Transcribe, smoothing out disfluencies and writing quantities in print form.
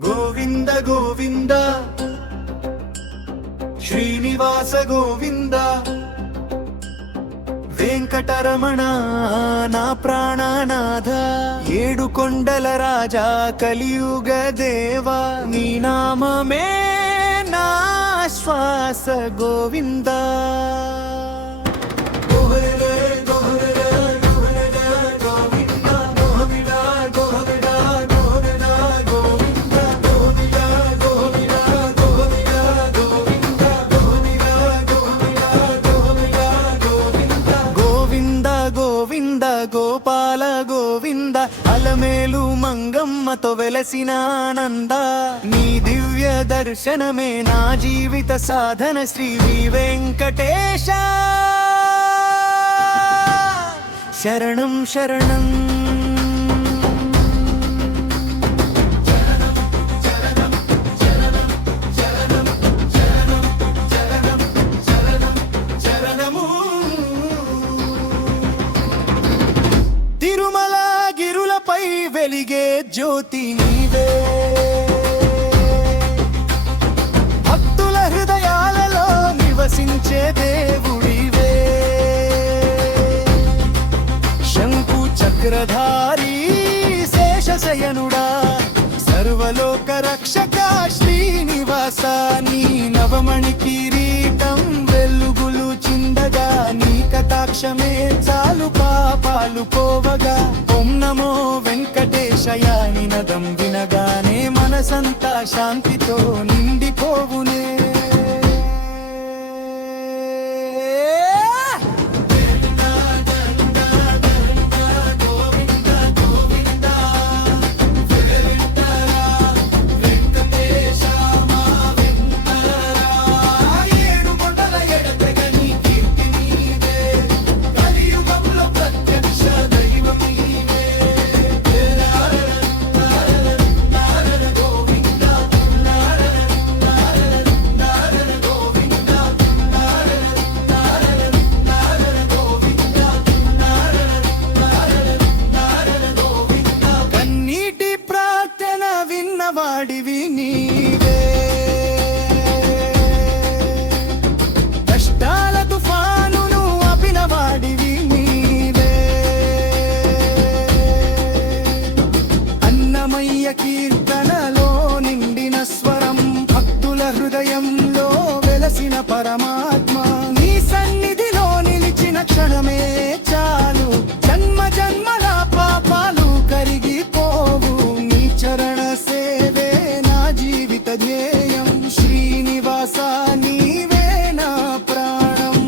గోవింద గోవింద శ్రీనివాస గోవింద వెంకటరమణ నా ప్రాణనాథ ఏడు కొండల రాజా కలియుగ దేవా నీ నామమే నా శ్వాస గోవింద గోపాల గోవింద అలమేలు మంగమ్మతో వెలసిన ఆనంద నీ దివ్య దర్శనమే నా జీవిత సాధన శ్రీ వెంకటేశ శరణం శరణం తిరుమల గిరులపై వెలిగే జ్యోతి నీవే భక్తుల హృదయాలలో నివసించే దేవుడివే శంకు చక్రధారి శేషశయనుడా సర్వలోక రక్షక శ్రీనివాస నీ నవమణి కిరీటం వెలుగులు చిందగా నీ కటాక్షమే చాలు పాపాలు పోవగా ఓం నమో వెంకటేశయ నినదం వినగానే మనసంతా శాంతితో నిండిపోవునే వాడివి నీవే కష్టాల తుఫానును ఆపిన వాడివి నీవే అన్నమయ్య కీర్తనలో నిండిన స్వరం భక్తుల హృదయంలో వెలసిన పరమాత్మ నీ సన్నిధిలో నిలిచిన క్షణమే చాలు జన్మ జన్మల పాపాలు కరిగిపోవు నీ చరణ ధ్యేయం శ్రీనివాస నీవే నా ప్రాణం